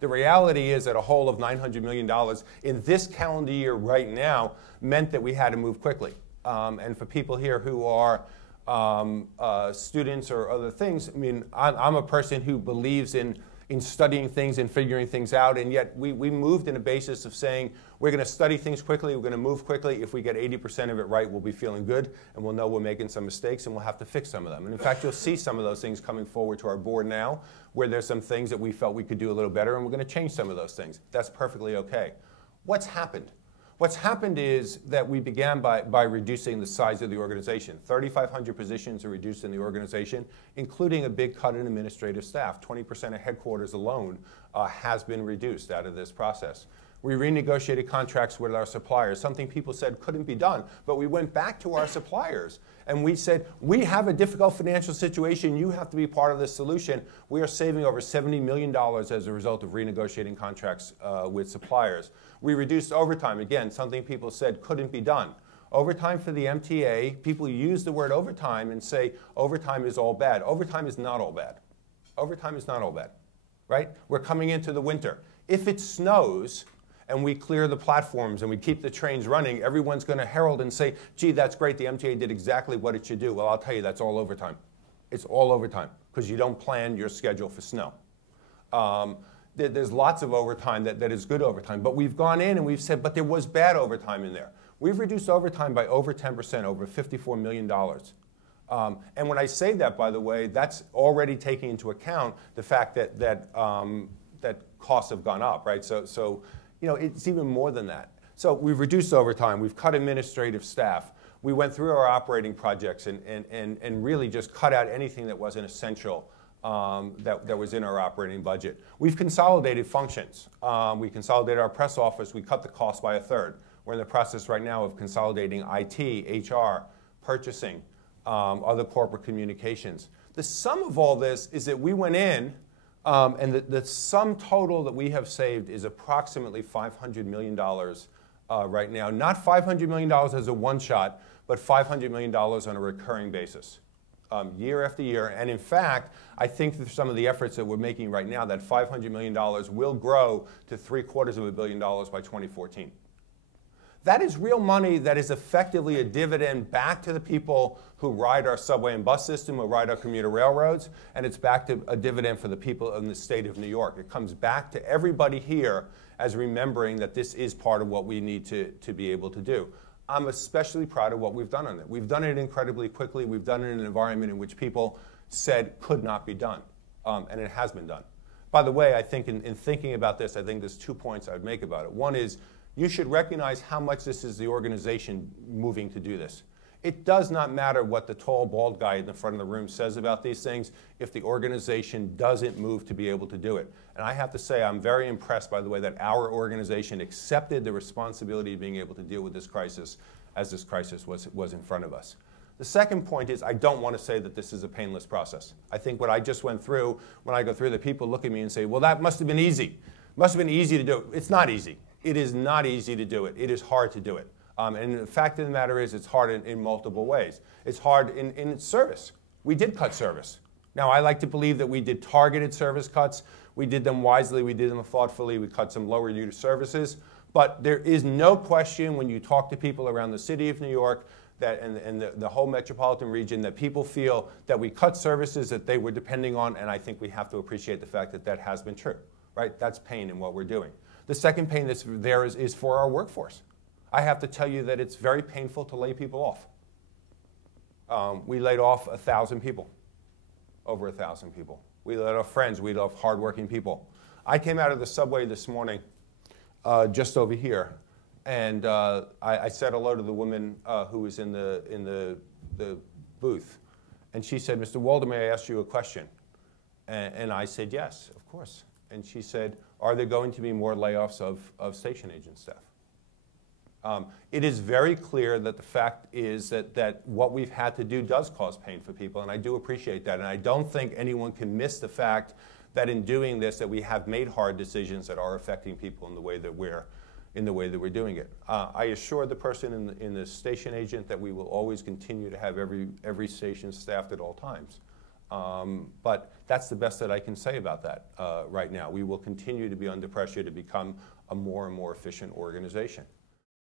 The reality is that a hole of $900 million in this calendar year right now meant that we had to move quickly. And for people here who are students or other things, I mean, I'm a person who believes in studying things and figuring things out, and yet we moved in a basis of saying we're going to study things quickly, we're going to move quickly. If we get 80% of it right, we'll be feeling good, and we'll know we're making some mistakes, and we'll have to fix some of them. And in fact, you'll see some of those things coming forward to our board now, where there's some things that we felt we could do a little better, and we're going to change some of those things. That's perfectly okay. What's happened? What's happened is that we began by reducing the size of the organization. 3,500 positions are reduced in the organization, including a big cut in administrative staff. 20% of headquarters alone has been reduced out of this process. We renegotiated contracts with our suppliers, something people said couldn't be done. But we went back to our suppliers and we said, we have a difficult financial situation. You have to be part of the solution. We are saving over $70 million as a result of renegotiating contracts with suppliers. We reduced overtime, again, something people said couldn't be done. Overtime for the MTA, people use the word overtime and say overtime is all bad. Overtime is not all bad. Overtime is not all bad, right? We're coming into the winter. If it snows and we clear the platforms and we keep the trains running, everyone's going to herald and say, gee, that's great, the MTA did exactly what it should do. Well, I'll tell you, that's all overtime. It's all overtime because you don't plan your schedule for snow. There's lots of overtime that is good overtime, but we've gone in and we've said, but there was bad overtime in there. We've reduced overtime by over 10%, over $54 million. And when I say that, by the way, that's already taking into account the fact that costs have gone up, right? So you know, it's even more than that. So we've reduced overtime, we've cut administrative staff, we went through our operating projects and really just cut out anything that wasn't essential that was in our operating budget. We've consolidated functions. We consolidated our press office, we cut the cost by a third. We're in the process right now of consolidating IT, HR, purchasing, other corporate communications. The sum of all this is that we went in and the sum total that we have saved is approximately $500 million right now. Not $500 million as a one-shot, but $500 million on a recurring basis, year after year. And in fact, I think that some of the efforts that we're making right now, that $500 million will grow to $750 million by 2014. That is real money that is effectively a dividend back to the people who ride our subway and bus system, who ride our commuter railroads, and it's back to a dividend for the people in the state of New York. It comes back to everybody here as remembering that this is part of what we need to be able to do. I'm especially proud of what we've done on it. We've done it incredibly quickly. We've done it in an environment in which people said could not be done, and it has been done. By the way, I think in thinking about this, I think there's 2 points I would make about it. One is, you should recognize how much this is the organization moving to do this. It does not matter what the tall, bald guy in the front of the room says about these things if the organization doesn't move to be able to do it. And I have to say, I'm very impressed by the way that our organization accepted the responsibility of being able to deal with this crisis as this crisis was in front of us. The second point is, I don't want to say that this is a painless process. I think what I just went through, when I go through, the people look at me and say, well, that must have been easy. Must have been easy to do it. It's not easy. It is not easy to do it. It is hard to do it. And the fact of the matter is, it's hard in multiple ways. It's hard in service. We did cut service. Now, I like to believe that we did targeted service cuts. We did them wisely. We did them thoughtfully. We cut some lower used services. But there is no question when you talk to people around the city of New York that, and the whole metropolitan region, that people feel that we cut services that they were depending on, and I think we have to appreciate the fact that that has been true, right? That's pain in what we're doing. The second pain that's there is for our workforce. I have to tell you that it's very painful to lay people off. We laid off 1,000 people, over 1,000 people. We laid off friends, we laid off hardworking people. I came out of the subway this morning, just over here, and I said hello to the woman who was in the booth. And she said, Mr. Walder, may I ask you a question? And I said, yes, of course. And she said, are there going to be more layoffs of station agent staff? It is very clear that the fact is that what we've had to do does cause pain for people, and I do appreciate that. And I don't think anyone can miss the fact that in doing this, that we have made hard decisions that are affecting people in the way that we're doing it. I assure the person in the station agent that we will always continue to have every station staffed at all times. But that's the best that I can say about that right now. We will continue to be under pressure to become a more and more efficient organization.